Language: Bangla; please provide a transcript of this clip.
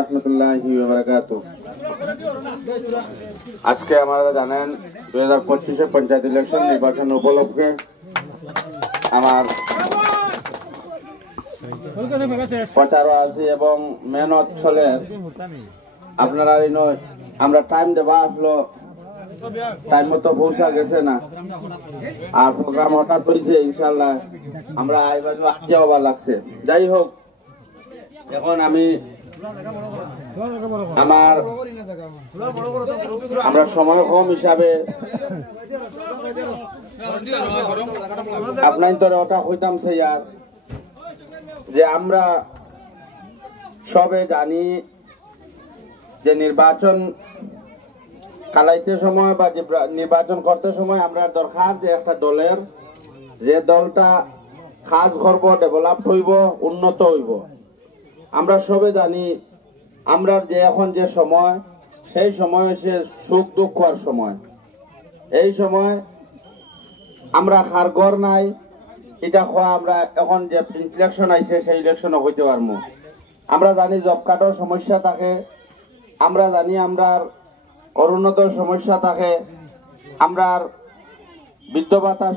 রহমতুল্লাহি ওয়া বারাকাতুহু। আজকে আপনারা জানেন 2025 পঞ্চায়েত ইলেকশন নির্বাচন উপলক্ষে আমার প্রচারও আছে এবং মেহনত চলে। আপনারা আমরা টাইম দেওয়া আসলো, টাইম মতো পৌঁছা গেছে না, আর প্রোগ্রাম হঠাৎ হয়েছে। ইনশাল্লাহ আমরা এই বাজু আজকে হবার লাগছে। যাই হোক, এখন আমি আমরা সময় কম হিসাবে আপনার তোরে ওটা হইতাম আর যে আমরা সবে জানি যে নির্বাচন কালাইতে সময় বা নির্বাচন করতে সময় আমরা দরকার যে একটা দলের, যে দলটা কাজ করব, ডেভেলপ হইব, উন্নত হইব। আমরা সবে জানি আমরা যে এখন যে সময়, সেই সময় হচ্ছে সুখ দুঃখ আর সময়। এই সময় আমরা কার ঘর নাই এটা খোয়া আমরা এখন যে ইলেকশন আইছে সেই ইলেকশনও হইতে পারবো। আমরা জানি জব কার্ডের সমস্যা থাকে, আমরা জানি আমরার অরুণোদয়ের সমস্যা থাকে, আমরার বৃদ্ধ ভাতা